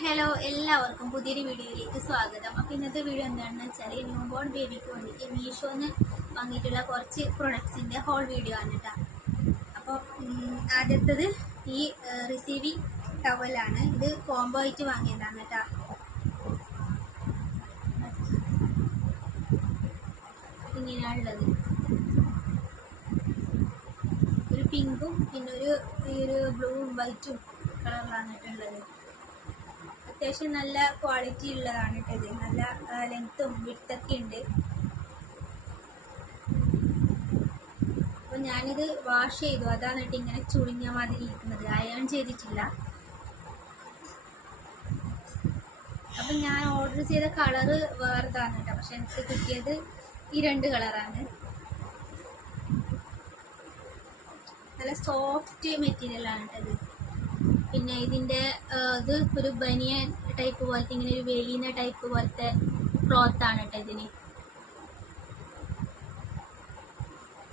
Hello എല്ലാവർക്കും പുതിയൊരു വീഡിയോയിലേക്ക് സ്വാഗതം. അപ്പോൾ ഇന്നത്തെ വീഡിയോ എന്താണെന്ന് വെച്ചാൽ ന്യൂ ബോൺ ബേബിക്ക് വേണ്ടിയിട്ട് മീഷോന്ന് വാങ്ങിയിട്ടുള്ള കുറച്ച് പ്രൊഡക്ട്സിന്റെ ഹോൾ വീഡിയോ ആണ് കേട്ടോ അപ്പോൾ ആദ്യത്തത് ഈ റിസീവിങ് ടവലാണ് ഇത് കോംബോ ആയിട്ട് വാങ്ങിയതാണ് കേട്ടോ ഇങ്ങനെയാണുള്ളത്. ഒരു പിങ്കും പിന്നെ ഒരു ഈ ഒരു ബ്ലൂവും വൈറ്റും കളറിലാണ് ഉള്ളത്. അത്യാവശ്യം നല്ല ക്വാളിറ്റി ഉള്ളതാണ് കേട്ടോ ഇത്. നല്ല ലെങ്ത്തും വിട്ടൊക്കെ ഉണ്ട്. അപ്പോൾ ഞാനിത് വാഷ് ചെയ്തു. അതാണ് കേട്ടോ ഇങ്ങനെ ചുളിഞ്ഞ മാതിരി ഇരിക്കുന്നത്. അയൺ ചെയ്തിട്ടില്ല. അപ്പം ഞാൻ ഓർഡർ ചെയ്ത കളറ് വേറെതാണ് കേട്ടോ. പക്ഷെ എനിക്ക് കിട്ടിയത് ഈ രണ്ട് കളറാണ് നല്ല സോഫ്റ്റ് മെറ്റീരിയലാണ് കേട്ടോ ഇത്. പിന്നെ ഇതിന്റെ ഇത് ഒരു ബനിയൻ ടൈപ്പ് പോലത്തെ ഇങ്ങനെ ഒരു വെളിയുന്ന ടൈപ്പ് പോലത്തെ ക്ലോത്ത് ആണ് കേട്ടോ ഇതിന്.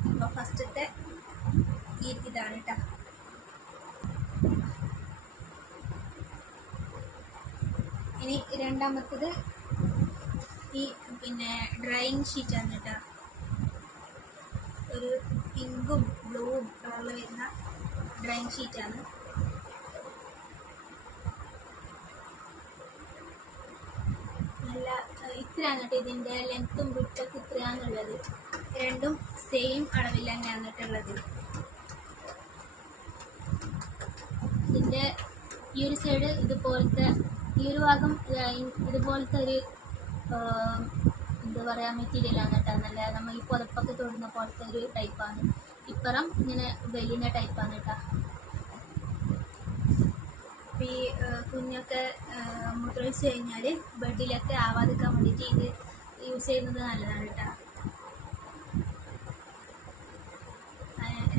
അപ്പോൾ ഫസ്റ്റത്തെ ഇതാണ് കേട്ടോ ഇനി രണ്ടാമത്തത് ഈ പിന്നെ ഡ്രൈയിങ് ഷീറ്റാണ് കേട്ടോ ഒരു പിങ്കും ബ്ലൂവും കളറിൽ വരുന്ന ഡ്രൈയിങ് ഷീറ്റാണ് നല്ല ഇത്രയാണ് കേട്ടോ ഇതിന്റെ ലെങ്ത്തും വിട്ടൊക്കെ ഇത്രയാണുള്ളത് രണ്ടും സെയിം അളവിൽ തന്നെയാണ് കേട്ടുള്ളത് ഇതിന്റെ ഈ ഒരു സൈഡ് ഇതുപോലത്തെ ഈ ഒരു ഭാഗം ഇതുപോലത്തെ ഒരു എന്താ എന്താ പറയുക മെറ്റീരിയലാണ് കേട്ടോ. നല്ല നമ്മൾ ഈ പുതപ്പൊക്കെ തൊടുന്ന പോലത്തെ ഒരു ടൈപ്പാണ് ഇപ്പുറം ഇങ്ങനെ വലിയ ടൈപ്പാണ് കേട്ടോ. ഇപ്പം ഈ കുഞ്ഞൊക്കെ മൂത്രമൊഴിച്ച് കഴിഞ്ഞാൽ ബെഡിലൊക്കെ ആവാതിക്കാൻ വേണ്ടിയിട്ട് ഇത് യൂസ് ചെയ്യുന്നത് നല്ലതാണ് കേട്ടോ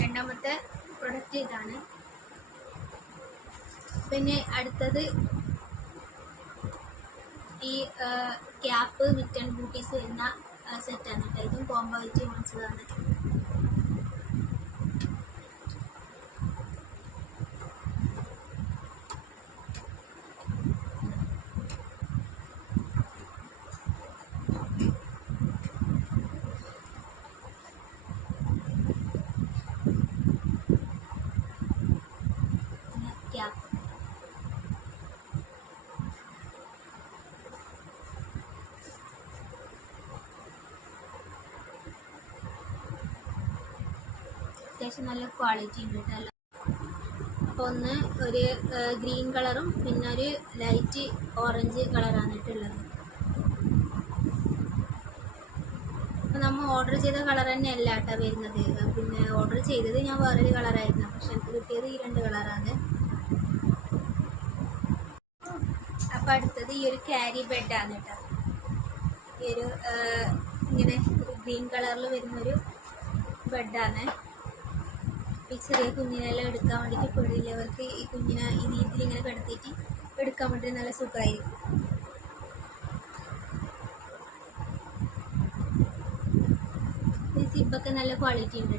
രണ്ടാമത്തെ പ്രൊഡക്റ്റ് ഇതാണ്. പിന്നെ അടുത്തത് ഈ ക്യാപ്പ് മിറ്റൺ ബൂട്ടീസ് വരുന്ന സെറ്റാണ്. കേട്ടോ ഇതും കോംബോ വെച്ച് വാങ്ങിച്ചതാണ് പിന്നെ ക്യാപ്പ് അത്യാവശ്യം നല്ല ക്വാളിറ്റി ഉണ്ട് കേട്ടോ. അപ്പോൾ ഒന്ന് ഒരു ഗ്രീൻ കളറും പിന്നെ ഒരു ലൈറ്റ് ഓറഞ്ച് കളറാണ് ഇട്ടുള്ളത്. അപ്പോൾ നമ്മൾ ഓർഡർ ചെയ്ത കളർ തന്നെ അല്ല കേട്ടോ വരുന്നത്. പിന്നെ ഓർഡർ ചെയ്തത് ഞാൻ വേറൊരു കളറായിരുന്നു പക്ഷെ എനിക്ക് കിട്ടിയത് ഈ രണ്ട് കളറാണ് അപ്പൊ അടുത്തത് ഈ ഒരു ക്യാരി ബെഡാണ് കേട്ടോ. ഈ ഒരു ഇങ്ങനെ ഗ്രീൻ കളറിൽ വരുന്നൊരു ബെഡാണ് ഈ ചെറിയ കുഞ്ഞിനെല്ലാം എടുക്കാൻ വേണ്ടിയിട്ട് പെടില്ലവർക്ക് ഈ കുഞ്ഞിനെ ഈ ഇങ്ങനെ കിടത്തിയിട്ട് എടുക്കാൻ വേണ്ടി നല്ല സുഖമായിരിക്കും. ഈ സിബൊക്കെ നല്ല ക്വാളിറ്റി ഉണ്ട്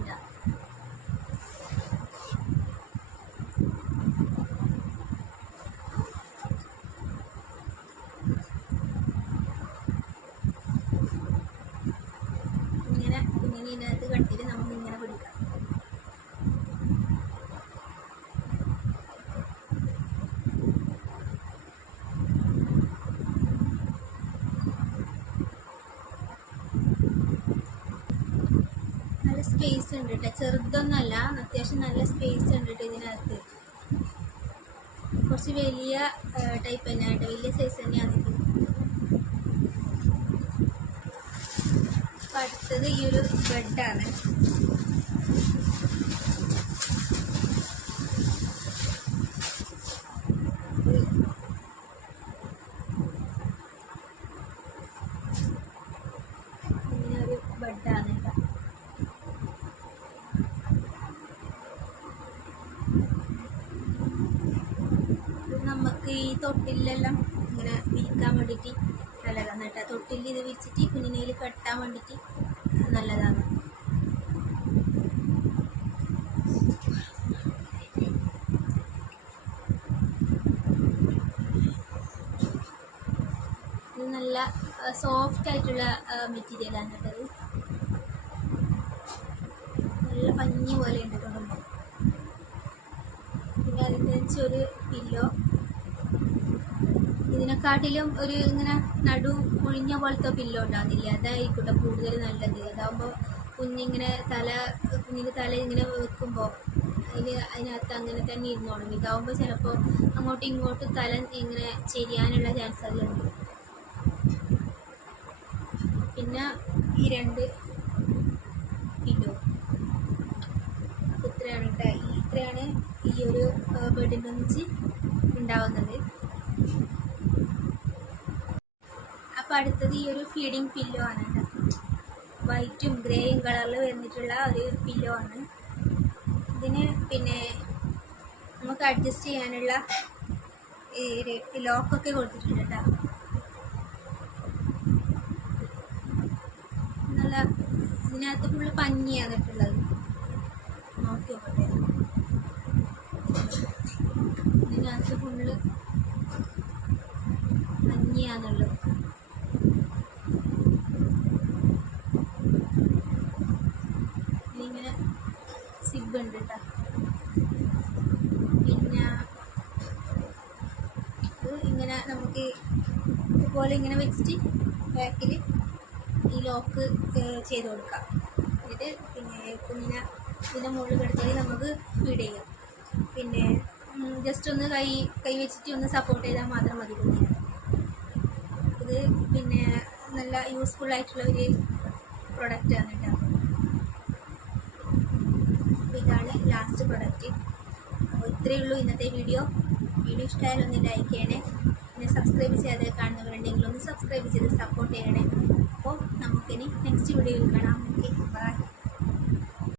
ഇങ്ങനെ കുഞ്ഞിനെ ഇതിനകത്ത് കണ്ടിട്ട് നമുക്ക് ഇങ്ങനെ പിടിക്കാം നല്ല സ്പേസ് ഉണ്ട് കേട്ടോ ചെറുതൊന്നല്ല അത്യാവശ്യം നല്ല സ്പേസ് ഉണ്ട് കേട്ടോ ഇതിനകത്ത്. കുറച്ച് വലിയ ടൈപ്പ് തന്നെയാണ് കേട്ടോ വലിയ സൈസ് തന്നെയാണ് അപ്പൊ അടുത്തത് ഈ ഒരു ബെഡാണ് ഇങ്ങനെ ഒരു ബെഡാണ് കേട്ടോ ഇത് നമുക്ക് ഈ തൊട്ടിലെല്ലാം ഇങ്ങനെ വിരിക്കാൻ വേണ്ടിയിട്ട് നല്ലതാണ് കേട്ടോ തൊട്ടിൽ ഇത് വിരിച്ചിട്ട് കുഞ്ഞിനെയിൽ കെട്ടാൻ വേണ്ടിയിട്ട് നല്ലതാണ്. ഇത് നല്ല സോഫ്റ്റ് ആയിട്ടുള്ള മെറ്റീരിയലാണ് കേട്ടത്. നല്ല പഞ്ഞി പോലെ ഉണ്ട് തൊടുമ്പോൾ പിന്നെ അതിന്റെ വെച്ച് ഒരു പില്ലോ. ഇതിനെക്കാട്ടിലും ഒരു ഇങ്ങനെ നടു കുഴിഞ്ഞ പോലത്തെ പില്ലോ ഉണ്ടാകുന്നില്ല അതായിരിക്കട്ടെ കൂടുതൽ നല്ലത്. അതാകുമ്പോൾ കുഞ്ഞിങ്ങനെ തല കുഞ്ഞിന്റെ തല ഇങ്ങനെ വെക്കുമ്പോൾ അതിൽ അതിനകത്ത് അങ്ങനെ തന്നെ ഇരുന്നോളും ഇതാവുമ്പോൾ ചിലപ്പോൾ അങ്ങോട്ടും ഇങ്ങോട്ടും തല ഇങ്ങനെ ചെരിയാനുള്ള ചാൻസ് അതിലുണ്ട് പിന്നെ ഈ രണ്ട് പില്ലോ. ഇത്രയാണ് കേട്ടോ ഇത്രയാണ് ഈ ഒരു ബെഡിന്റെ ഒന്നിച്ച് ഉണ്ടാവുന്നത്. അപ്പം അടുത്തത് ഈ ഒരു ഫീഡിങ് പില്ലോ ആണ് വൈറ്റും ഗ്രേയും കളറിൽ വന്നിട്ടുള്ള ഒരു പില്ലോ ആണ്. ഇതിന് പിന്നെ നമുക്ക് അഡ്ജസ്റ്റ് ചെയ്യാനുള്ള ലോക്കൊക്കെ കൊടുത്തിട്ടുണ്ട് കേട്ടോ. നല്ല ഇതിനകത്ത് ഫുള്ള് പഞ്ഞിയാണ് ഇട്ടുള്ളത് ഇതിനകത്ത് ഫുള്ള് പഞ്ഞിയാന്നുള്ളത് ഇതിങ്ങനെ സിബ് ഉണ്ട് കേട്ടോ പിന്നെ ഇത് ഇങ്ങനെ നമുക്ക് ഇതുപോലെ ഇങ്ങനെ വെച്ചിട്ട് ബാക്കിൽ ഈ ലോക്ക് ചെയ്ത് കൊടുക്കാം. എന്നിട്ട് പിന്നെ കുഞ്ഞിനെ ഇതിന്റെ മുകളിൽ കിടത്തി നമുക്ക് ഫീഡ് ചെയ്യാം. പിന്നെ ജസ്റ്റ് ഒന്ന് കൈ കൈ വെച്ചിട്ട് ഒന്ന് സപ്പോർട്ട് ചെയ്താൽ മാത്രം മതി ഇത് പിന്നെ നല്ല യൂസ്ഫുൾ ആയിട്ടുള്ള ഒരു പ്രൊഡക്റ്റാണ് കേട്ടോ. ഇതാണ് ലാസ്റ്റ് പ്രൊഡക്റ്റ് അപ്പോൾ ഇത്രയേ ഉള്ളൂ ഇന്നത്തെ വീഡിയോ വീഡിയോ ഇഷ്ടമായാലും ഒന്ന് ലൈക്ക് ചെയ്യണേ. പിന്നെ സബ്സ്ക്രൈബ് ചെയ്യാതെ കാണുന്നവരുണ്ടെങ്കിൽ ഒന്ന് സബ്സ്ക്രൈബ് ചെയ്ത് സപ്പോർട്ട് ചെയ്യണേ. അപ്പോൾ നമുക്കിനി നെക്സ്റ്റ് വീഡിയോയിൽ കാണാം. Okay bye